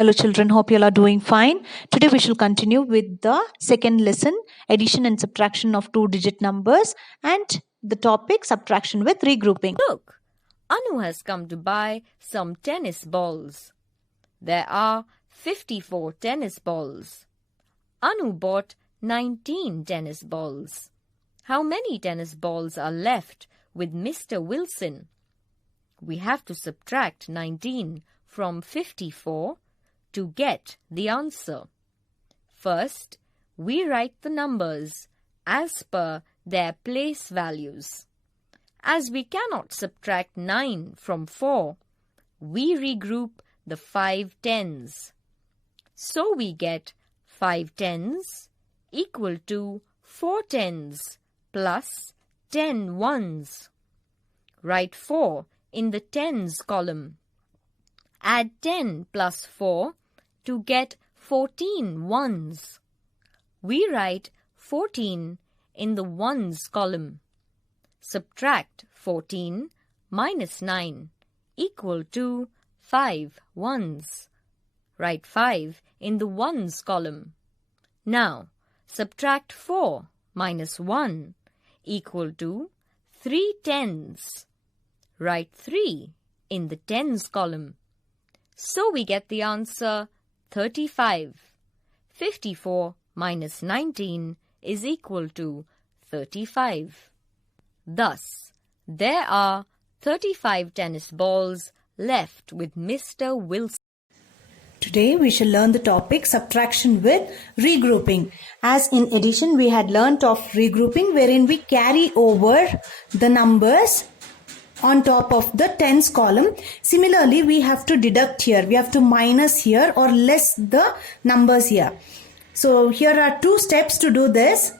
Hello children, hope you all are doing fine. Today we shall continue with the second lesson, addition and subtraction of two-digit numbers, and the topic subtraction with regrouping. Look, Anu has come to buy some tennis balls. There are 54 tennis balls. Anu bought 19 tennis balls. How many tennis balls are left with Mr. Wilson? We have to subtract 19 from 54 to get the answer. First, we write the numbers as per their place values. As we cannot subtract 9 from 4, we regroup the 5 tens. So we get 5 tens equal to 4 tens plus 10 ones. Write 4 in the tens column. Add 10 plus 4 to get 14 ones. We write 14 in the ones column. Subtract 14 minus 9 equal to 5 ones. Write 5 in the ones column. Now, subtract 4 minus 1 equal to 3 tens. Write 3 in the tens column. So we get the answer 35. 54 minus 19 is equal to 35. Thus, there are 35 tennis balls left with Mr. Wilson. Today we shall learn the topic subtraction with regrouping. As in addition we had learnt of regrouping, wherein we carry over the numbers on top of the tens column. Similarly, we have to deduct here. We have to minus here or less the numbers here. So here are two steps to do this.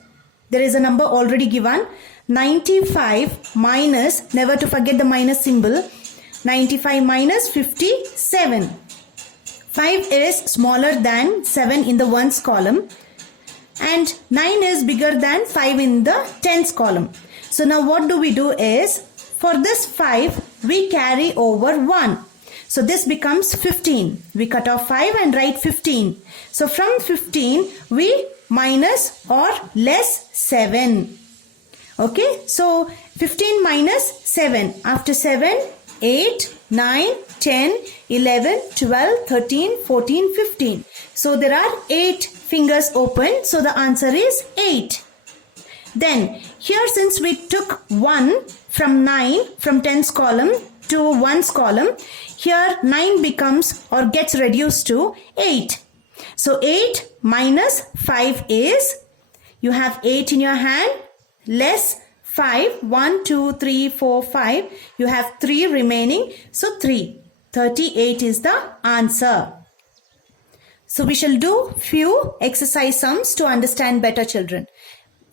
There is a number already given. 95 minus, never to forget the minus symbol, 95 minus 57. 5 is smaller than 7 in the ones column and 9 is bigger than 5 in the tens column. So now what do we do is, for this 5 we carry over 1. So this becomes 15. We cut off 5 and write 15. So from 15 we minus or less 7. Okay, so 15 minus 7. After 7, 8, 9, 10, 11, 12, 13, 14, 15. So there are 8 fingers open. So the answer is 8. Then here, since we took 1 from 9 from tens column to ones column, here 9 becomes or gets reduced to 8. So 8 minus 5 is, you have 8 in your hand, less 5, 1, 2, 3, 4, 5. You have 3 remaining. So 3. 38 is the answer. So we shall do few exercise sums to understand better, children.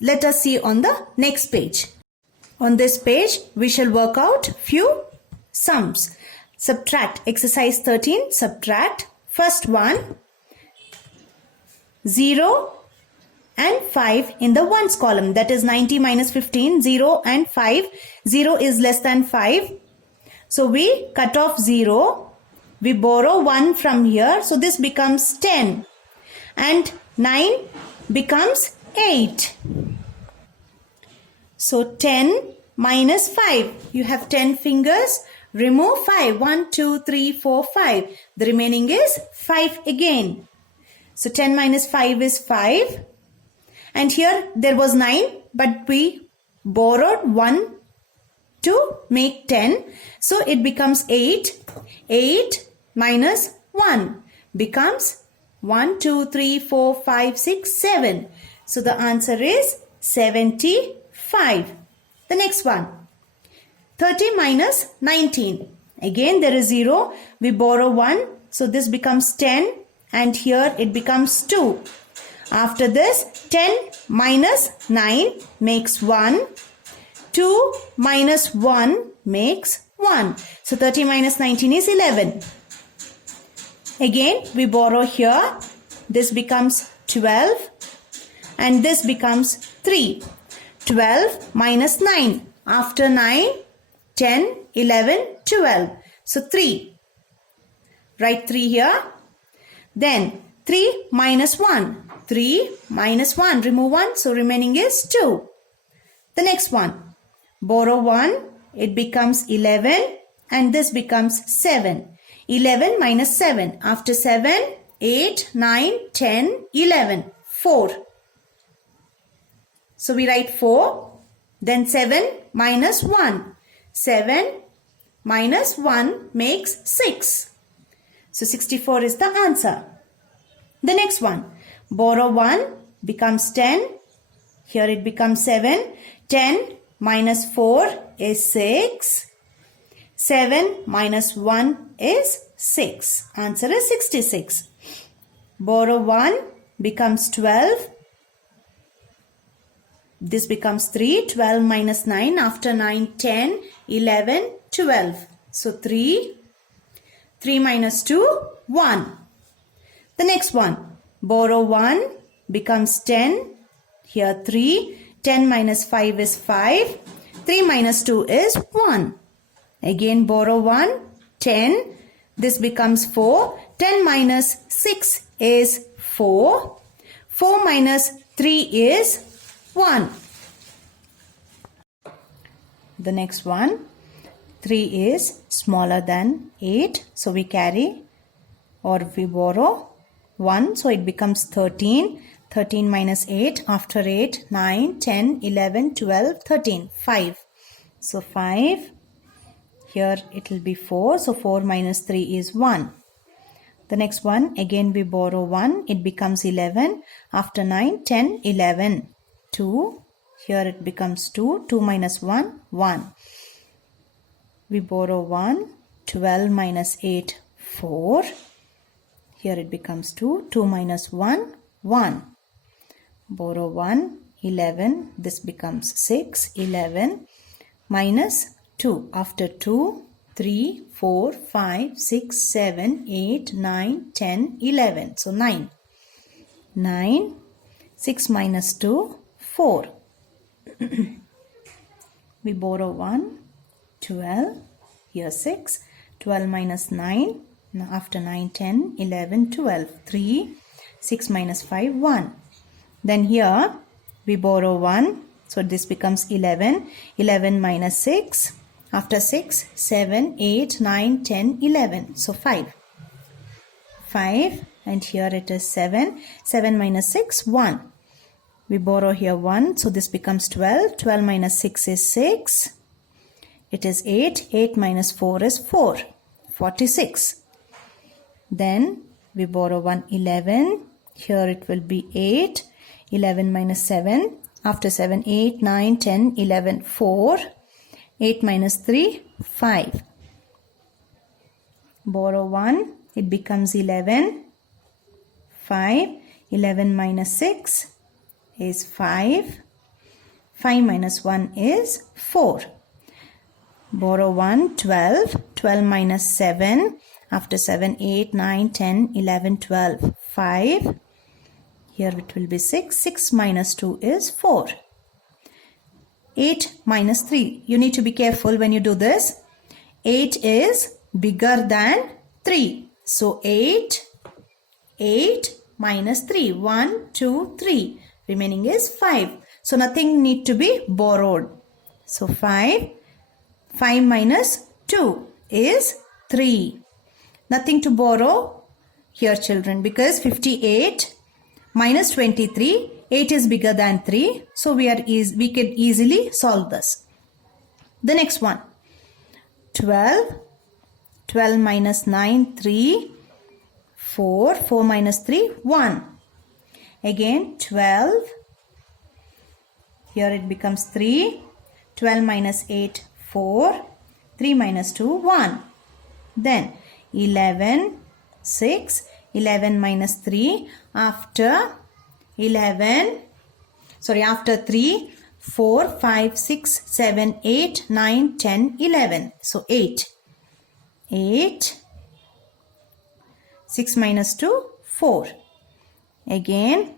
Let us see on the next page. On this page, we shall work out few sums. Subtract. Exercise 13. Subtract. First one, 0 and 5 in the ones column. That is 90 minus 15, 0 and 5. 0 is less than 5. So we cut off 0. We borrow 1 from here. So this becomes 10. And 9 becomes 8. So 10 minus 5. You have 10 fingers. Remove 5. 1, 2, 3, 4, 5. The remaining is 5 again. So 10 minus 5 is 5. And here there was 9, but we borrowed 1 to make 10. So it becomes 8. 8 minus 1 becomes 1, 2, 3, 4, 5, 6, 7. So the answer is 75. The next one, 30 minus 19. Again there is 0. We borrow 1. So this becomes 10 and here it becomes 2. After this, 10 minus 9 makes 1. 2 minus 1 makes 1. So 30 minus 19 is 11. Again, we borrow here. This becomes 12. And this becomes 3. 12 minus 9. After 9, 10, 11, 12. So 3. Write 3 here. Then 3 minus 1. 3 minus 1. Remove 1. So remaining is 2. The next one. Borrow 1. It becomes 11. And this becomes 7. 11 minus 7. After 7, 8, 9, 10, 11. 4. So we write 4. Then 7 minus 1. 7 minus 1 makes 6. So 64 is the answer. The next one. Borrow 1 becomes 10. Here it becomes 7. 10 minus 4 is 6. 7 minus 1 is 6. Answer is 66. Borrow 1 becomes 12. This becomes 3. 12 minus 9. After 9, 10, 11, 12. So 3. 3 minus 2, 1. The next one. Borrow 1 becomes 10. Here 3. 10 minus 5 is 5. 3 minus 2 is 1. Again borrow 1. 10. This becomes 4. 10 minus 6 is 4. 4 minus 3 is 1. The next one. 3 is smaller than 8. So we carry or we borrow 1. So it becomes 13. 13 minus 8. After 8, 9, 10, 11, 12, 13. 5. So 5. Here it will be 4. So 4 minus 3 is 1. The next one. Again we borrow 1. It becomes 11. After 9, 10, 11. 2. Here it becomes 2. 2 minus 1, 1. We borrow 1. 12 minus 8, 4. Here it becomes 2. 2 minus 1, 1. Borrow 1. 11. This becomes 6. 11 minus 2. After 2, 3, 4, 5, 6, 7, 8, 9, 10, 11. So 9. 9. 6 minus 2, 4. We borrow 1. 12. Here 6. 12 minus 9. After 9, 10, 11, 12. 3. 6 minus 5, 1. Then here we borrow 1. So this becomes 11. 11 minus 6. After 6, 7, 8, 9, 10, 11. So 5. 5. And here it is 7. 7 minus 6, 1. We borrow here 1. So this becomes 12. 12 minus 6 is 6. It is 8. 8 minus 4 is 4. 46. Then we borrow 1. 11. Here it will be 8. 11 minus 7. After 7, 8, 9, 10, 11, 4. 8 minus 3, 5. Borrow 1. It becomes 11. 5. 11 minus 6 is 5. 5 minus 1 is 4. Borrow 1. 12. 12 minus 7. After 7, 8, 9, 10, 11, 12. 5. Here it will be 6. 6 minus 2 is 4. 8 minus 3. You need to be careful when you do this. 8 is bigger than 3. So 8 minus 3. 1, 2, 3. Remaining is 5. So nothing need to be borrowed. So 5. 5 minus 2 is 3. Nothing to borrow here, children, because 58 minus 23. 8 is bigger than 3. So we can easily solve this. The next one. 12. 12 minus 9, 3. 4. 4 minus 3, 1. Again 12. Here it becomes 3. 12 minus 8, 4. 3 minus 2, 1. Then 11. 6. 11 minus 3. After 3, 4, 5, 6, 7, 8, 9, 10, 11. So 8. 8. 6 minus 2, 4. Again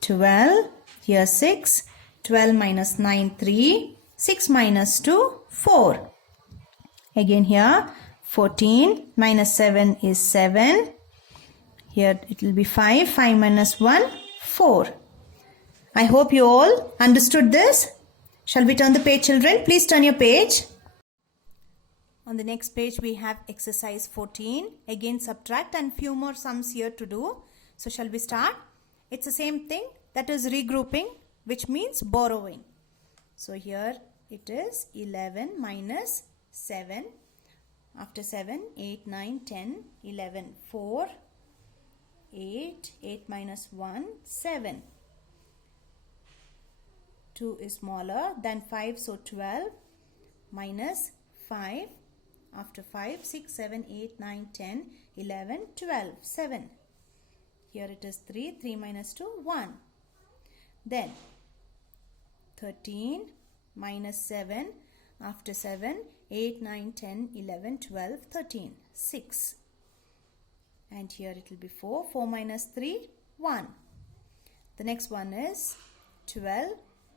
12. Here 6. 12 minus 9, 3. 6 minus 2, 4. Again here 14 minus 7 is 7. Here it will be 5. 5 minus 1, 4. I hope you all understood this. Shall we turn the page, children? Please turn your page. On the next page we have exercise 14. Again subtract and few more sums here to do. So shall we start? It's the same thing, that is regrouping, which means borrowing. So here it is 11 minus 7. After 7, 8, 9, 10, 11, 4, 8, 8 minus 1, 7. 2 is smaller than 5, so 12 minus 5. After 5, 6, 7, 8, 9, 10, 11, 12, 7. Here it is 3, 3 minus 2, 1. Then 13 minus 7. After 7, 8, 9, 10, 11, 12, 13, 6. And here it will be 4. 4 minus 3, 1. The next one is 12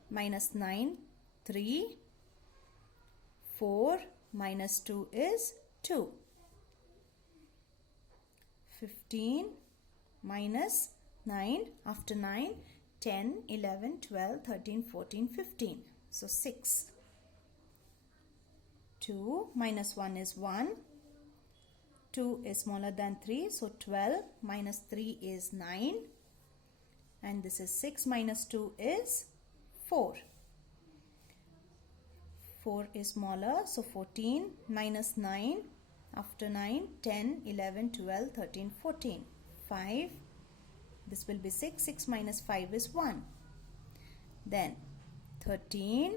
minus 9, 3. 4 minus 2 is 2. 15 minus 9. After 9, 10, 11, 12, 13, 14, 15. So 6. 2 minus 1 is 1. 2 is smaller than 3. So 12 minus 3 is 9. And this is 6 minus 2 is 4. 4 is smaller. So 14 minus 9. After 9, 10, 11, 12, 13, 14. 5. This will be 6. 6 minus 5 is 1. Then 13.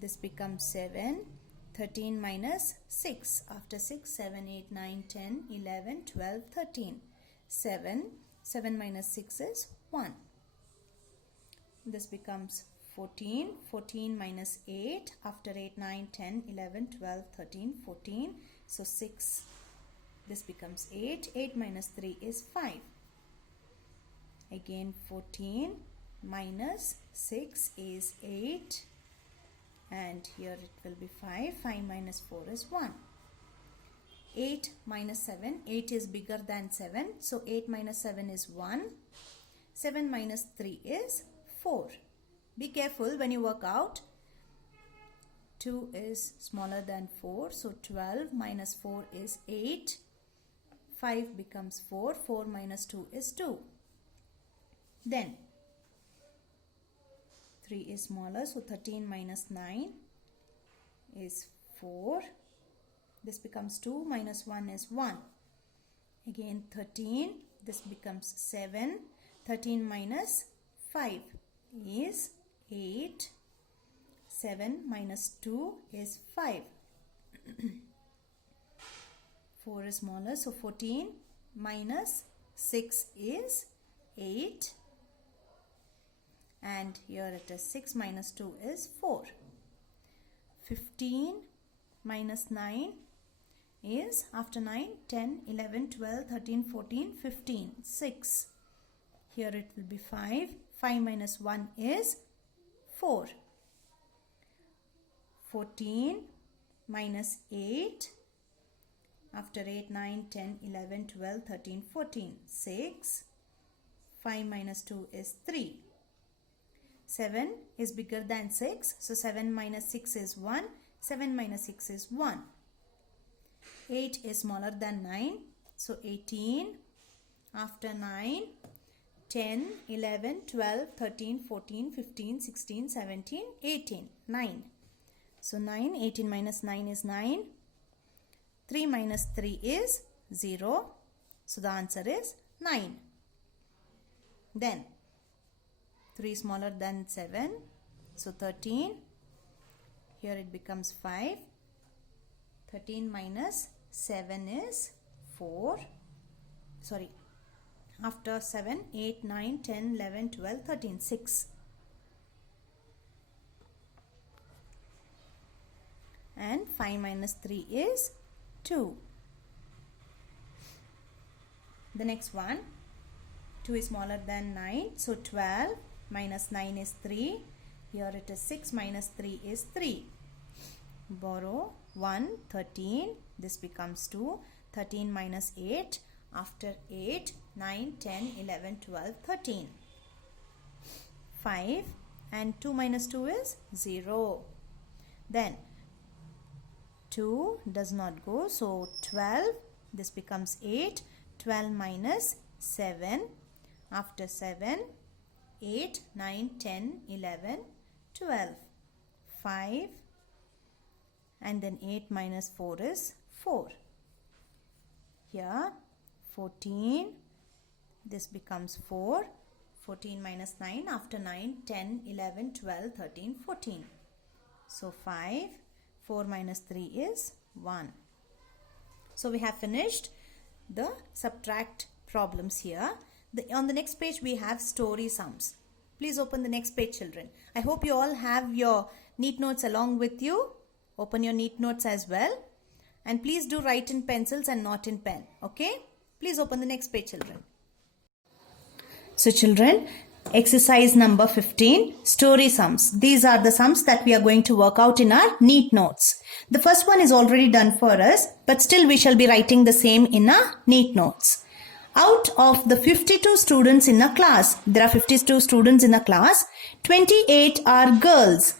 This becomes 7. 13 minus 6. After 6, 7, 8, 9, 10, 11, 12, 13. 7. 7 minus 6 is 1. This becomes 14. 14 minus 8. After 8, 9, 10, 11, 12, 13, 14. So 6. This becomes 8. 8 minus 3 is 5. Again 14 minus 6 is 8. And here it will be 5. 5 minus 4 is 1. 8 minus 7. 8 is bigger than 7. So 8 minus 7 is 1. 7 minus 3 is 4. Be careful when you work out. 2 is smaller than 4. So 12 minus 4 is 8. 5 becomes 4. 4 minus 2 is 2. Then 3 is smaller, so 13 minus 9 is 4. This becomes 2 minus 1 is 1. Again 13, this becomes 7. 13 minus 5 is 8. 7 minus 2 is 5. 4 is smaller, so 14 minus 6 is 8. And here it is 6 minus 2 is 4. 15 minus 9 is after 9, 10, 11, 12, 13, 14, 15, 6. Here it will be 5. 5 minus 1 is 4. 14 minus 8. After 8, 9, 10, 11, 12, 13, 14, 6. 5 minus 2 is 3. 7 is bigger than 6. So 7 minus 6 is 1. 7 minus 6 is 1. 8 is smaller than 9. So 18. After 9, 10, 11, 12, 13, 14, 15, 16, 17, 18. 9. So 9. 18 minus 9 is 9. 3 minus 3 is 0. So the answer is 9. Then 3 smaller than 7. So 13. Here it becomes 5. 13 minus 7 is 4. Sorry. After 7, 8, 9, 10, 11, 12, 13, 6. And 5 minus 3 is 2. The next one. 2 is smaller than 9. So 12 minus 9 is 3. Here it is 6 minus 3 is 3. Borrow 1, 13. This becomes 2. 13 minus 8. After 8, 9, 10, 11, 12, 13. 5 and 2 minus 2 is 0. Then 2 does not go, so 12, this becomes 8. 12 minus 7. After 7, 8, 9, 10, 11, 12. 5 and then 8 minus 4 is 4. Here 14, this becomes 4. 14 minus 9, after 9, 10, 11, 12, 13, 14. So 5, 4 minus 3 is 1. So we have finished the subtract problems here. On the next page we have story sums. Please open the next page, children. I hope you all have your neat notes along with you. Open your neat notes as well. And please do write in pencils and not in pen. Okay? Please open the next page, children. So children, exercise number 15, story sums. These are the sums that we are going to work out in our neat notes. The first one is already done for us, but still we shall be writing the same in our neat notes. Out of the 52 students in a class, there are 52 students in a class, 28 are girls.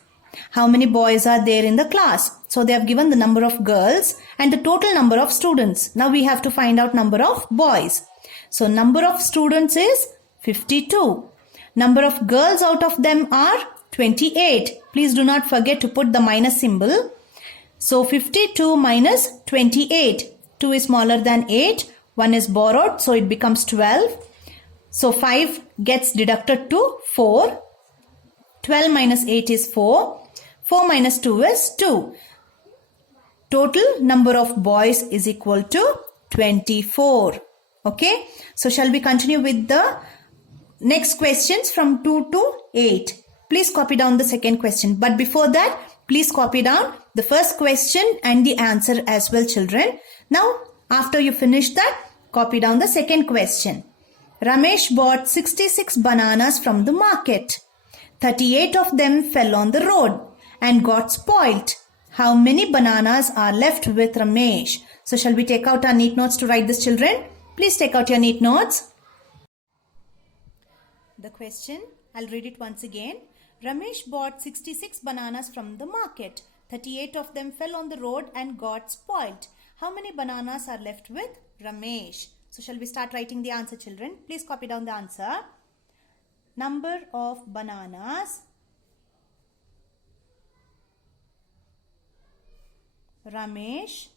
How many boys are there in the class? So they have given the number of girls and the total number of students. Now we have to find out number of boys. So number of students is 52. Number of girls out of them are 28. Please do not forget to put the minus symbol. So 52 minus 28. 2 is smaller than 8. 1 is borrowed, so it becomes 12. So 5 gets deducted to 4. 12 minus 8 is 4. 4 minus 2 is 2. Total number of boys is equal to 24. Okay. So shall we continue with the next questions from 2 to 8. Please copy down the second question. But before that, please copy down the first question and the answer as well, children. Now, after you finish that, copy down the second question. Ramesh bought 66 bananas from the market. 38 of them fell on the road and got spoilt. How many bananas are left with Ramesh? So shall we take out our neat notes to write this, children? Please take out your neat notes. The question, I'll read it once again. Ramesh bought 66 bananas from the market. 38 of them fell on the road and got spoilt. How many bananas are left with Ramesh? So shall we start writing the answer, children? Please copy down the answer. Number of bananas Ramesh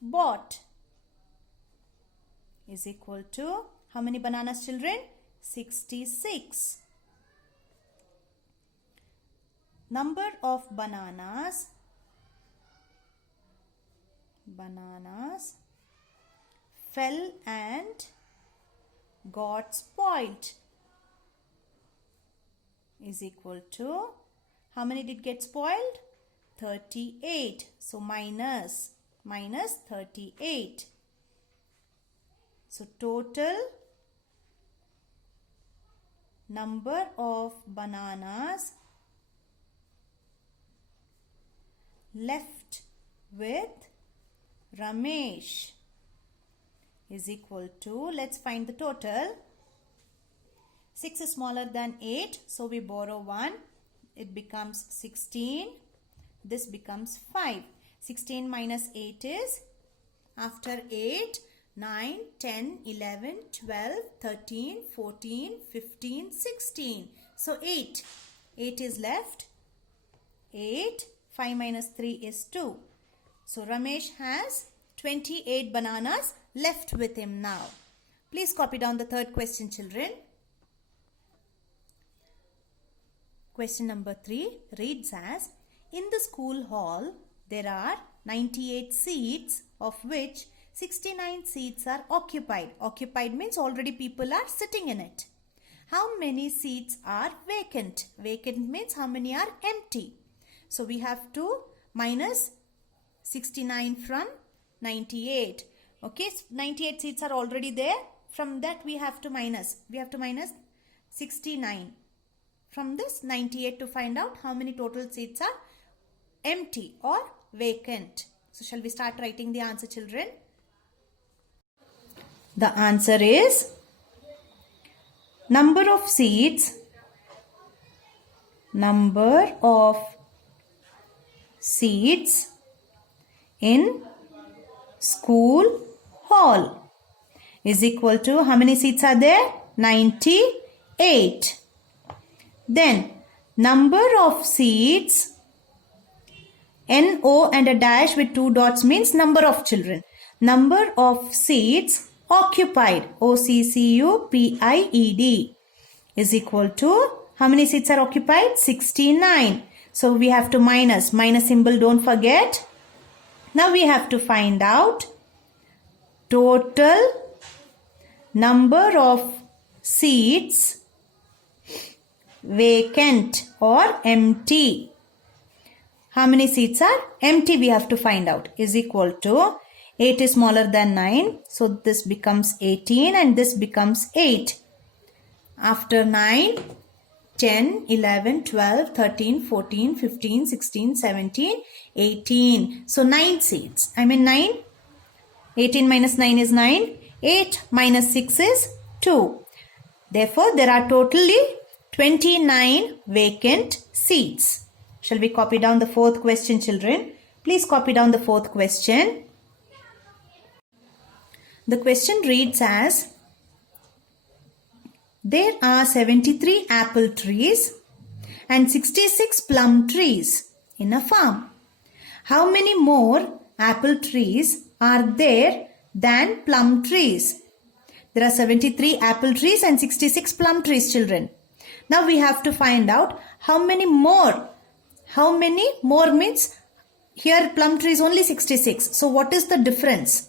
bought is equal to how many bananas, children? 66. Number of bananas fell and got spoilt is equal to how many did get spoiled? 38. So minus 38. So total number of bananas left with Ramesh is equal to, let's find the total. 6 is smaller than 8, so we borrow 1. It becomes 16. This becomes 5. 16 minus 8 is, after 8, 9, 10, 11, 12, 13, 14, 15, 16. So 8. 8 is left. 8. 5 minus 3 is 2. So Ramesh has 28 bananas left with him now. Please copy down the third question, children. Question number 3 reads as, in the school hall, there are 98 seats, of which 69 seats are occupied. Occupied means already people are sitting in it. How many seats are vacant? Vacant means how many are empty. So we have to minus 69 from 98. Okay, 98 seats are already there. From that we have to minus. We have to minus 69. From this 98 to find out how many total seats are empty or vacant. So shall we start writing the answer, children? The answer is number of seats in school hall is equal to, how many seats are there? 98. Then number of seats, NO and a dash with 2 dots means number of children. Number of seats occupied, OCCUPIED, is equal to, how many seats are occupied? 69. So we have to minus symbol, don't forget. Now we have to find out total number of seats vacant or empty. How many seats are empty we have to find out, is equal to, 8 is smaller than 9. So this becomes 18 and this becomes 8. After 9, 10, 11, 12, 13, 14, 15, 16, 17, 18. So 9 seats. 9. 18 minus 9 is 9. 8 minus 6 is 2. Therefore, there are totally 29 vacant seats. Shall we copy down the fourth question, children? Please copy down the fourth question. The question reads as, there are 73 apple trees and 66 plum trees in a farm. How many more apple trees are there than plum trees? There are 73 apple trees and 66 plum trees, children. Now we have to find out how many more. How many more means, here plum tree is only 66. So what is the difference?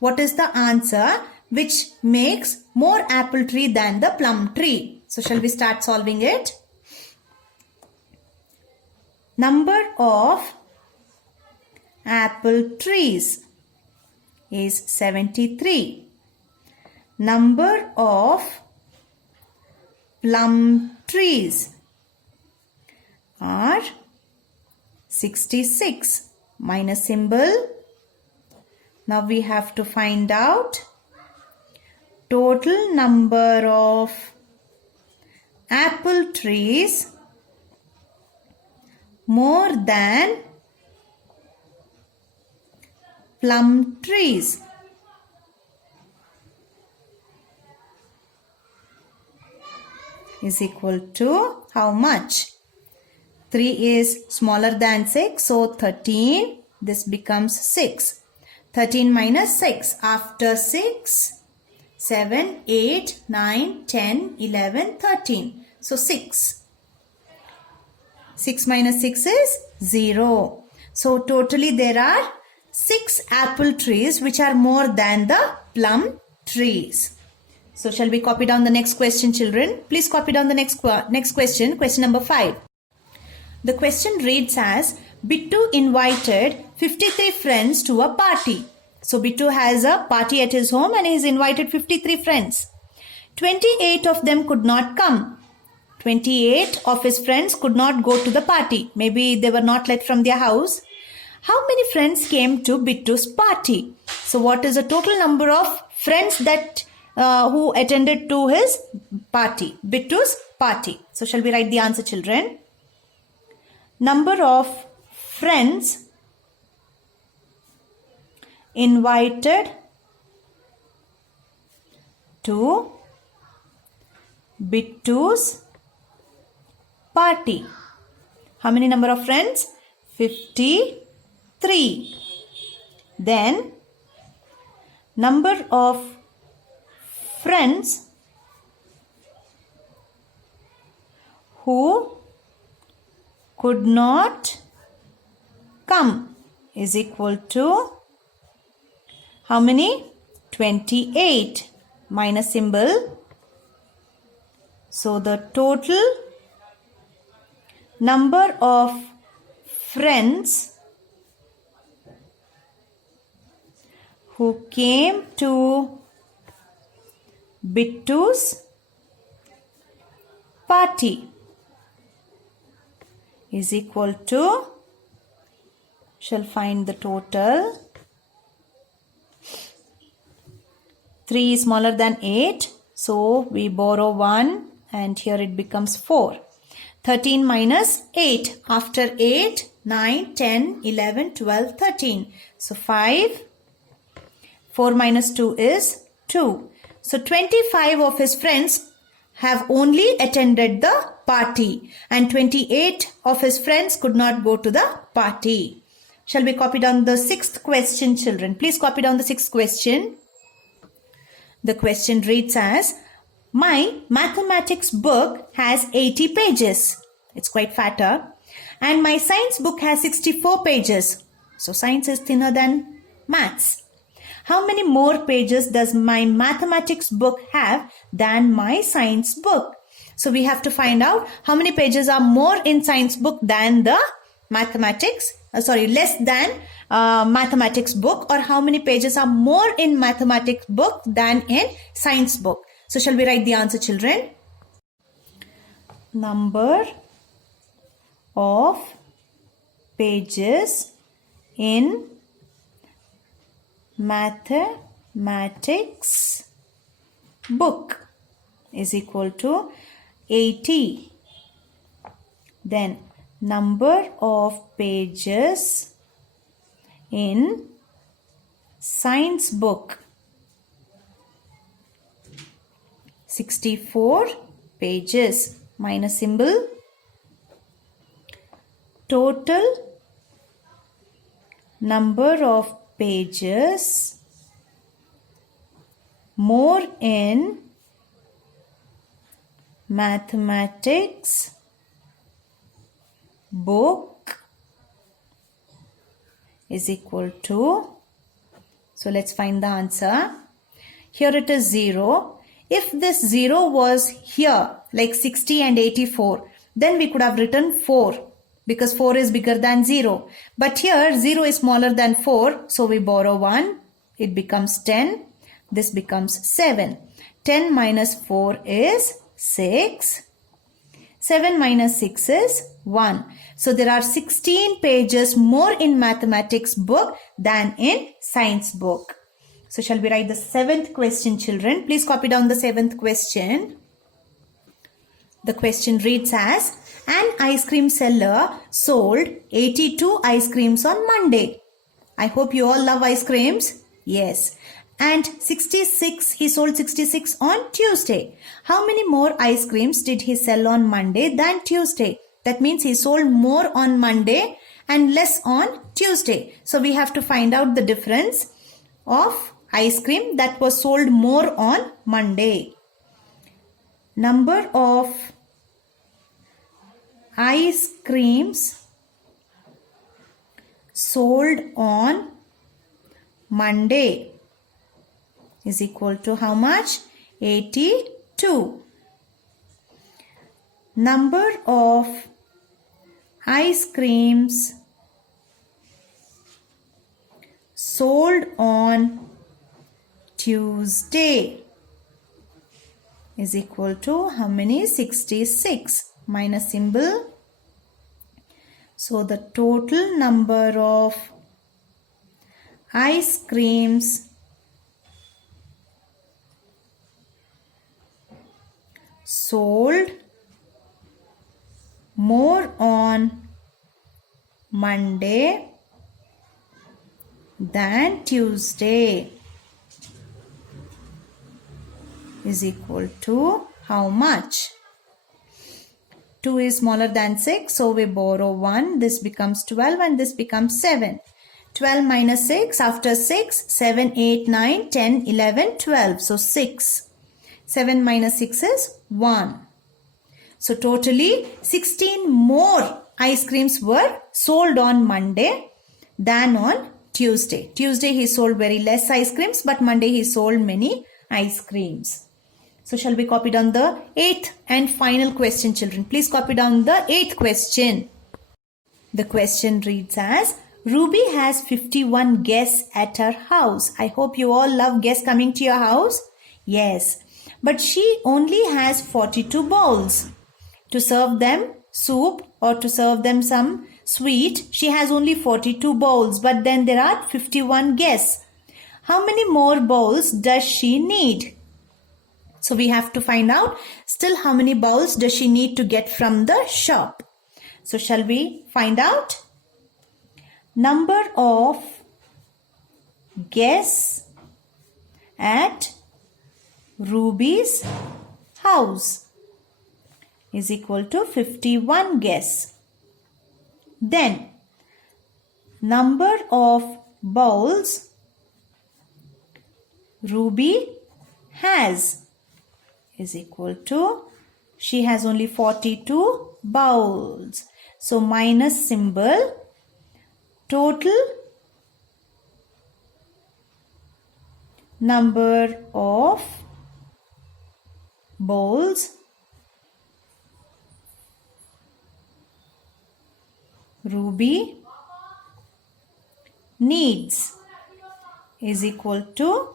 What is the answer which makes more apple tree than the plum tree? So shall we start solving it? Number of apple trees is 73. Number of plum trees are 66. Minus symbol. Now we have to find out total number of apple trees more than plum trees. Is equal to how much? 3 is smaller than 6, so 13. This becomes 6. 13 minus 6. After 6, 7, 8, 9, 10, 11, 13. So 6. 6 minus 6 is 0. So totally there are 6 apple trees which are more than the plum trees. So shall we copy down the next question, children? Please copy down the next question, question number 5. The question reads as, Bittu invited 53 friends to a party. So Bittu has a party at his home and he has invited 53 friends. 28 of them could not come. 28 of his friends could not go to the party. Maybe they were not let from their house. How many friends came to Bittu's party? So what is the total number of friends that who attended to his party, Bittu's party? So shall we write the answer, children? Number of friends invited to Bittu's party. How many number of friends? 53. Then number of friends who could not come is equal to how many? 28 minus symbol. So the total number of friends who came to Bittu's party is equal to, shall find the total, 3 is smaller than 8. So we borrow 1 and here it becomes 4. 13 minus 8. After 8, 9, 10, 11, 12, 13. So 5. 4 minus 2 is 2. So 25 of his friends have only attended the party and 28 of his friends could not go to the party. Shall we copy down the sixth question, children? Please copy down the sixth question. The question reads as, my mathematics book has 80 pages. It's quite fatter. And my science book has 64 pages. So science is thinner than maths. How many more pages does my mathematics book have than my science book? So we have to find out how many pages are more in science book than the less than mathematics book, or how many pages are more in mathematics book than in science book. So shall we write the answer, children? Number of pages in mathematics book is equal to 80. Then number of pages in science book, 64 pages, minus symbol. Total number of pages more in mathematics book is equal to, so let's find the answer. Here it is 0. If this 0 was here like 60 and 84, then we could have written 4 because 4 is bigger than 0. But here 0 is smaller than 4, so we borrow 1. It becomes 10. This becomes 7. 10 minus 4 is 6. 7 minus 6 is 1. So there are 16 pages more in mathematics book than in science book. So shall we write the seventh question, children? Please copy down the seventh question. The question reads as, an ice cream seller sold 82 ice creams on Monday. I hope you all love ice creams. Yes. And he sold 66 on Tuesday. How many more ice creams did he sell on Monday than Tuesday? That means he sold more on Monday and less on Tuesday. So we have to find out the difference of ice cream that was sold more on Monday. Number of ice creams sold on Monday is equal to how much? 82. Number of ice creams sold on Tuesday is equal to how many? 66. Minus symbol. So the total number of ice creams sold more on Monday than Tuesday is equal to how much? 2 is smaller than 6, so we borrow 1. This becomes 12 and this becomes 7. 12 minus 6, after 6, 7, 8, 9, 10, 11, 12. So 6. 7 minus 6 is 1. So totally 16 more ice creams were sold on Monday than on Tuesday. Tuesday he sold very less ice creams, but Monday he sold many ice creams. So shall we copy down the 8th and final question, children? Please copy down the 8th question. The question reads as, Ruby has 51 guests at her house. I hope you all love guests coming to your house. Yes. But she only has 42 bowls. To serve them soup or to serve them some sweet, she has only 42 bowls. But then there are 51 guests. How many more bowls does she need? So we have to find out still how many bowls does she need to get from the shop. So shall we find out? Number of guests at Ruby's house is equal to 51 guests. Then number of bowls Ruby has is equal to, she has only 42 bowls. So minus symbol, total number of bowls Ruby needs is equal to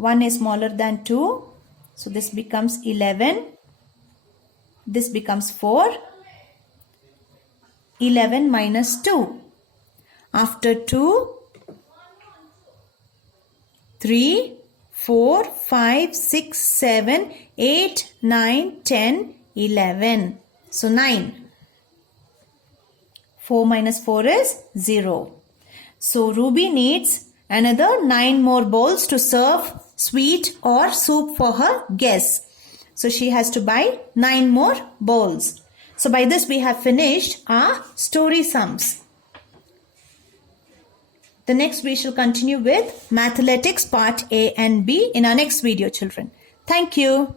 1 is smaller than 2. So this becomes 11. This becomes 4. 11 minus 2. After 2, 3, 4, 5, 6, 7, 8, 9, 10, 11. So 9. 4 minus 4 is 0. So Ruby needs another 9 more bowls to serve sweet or soup for her guests. So she has to buy 9 more bowls. So by this we have finished our story sums. The next we shall continue with Mathletics part A and B in our next video, children. Thank you.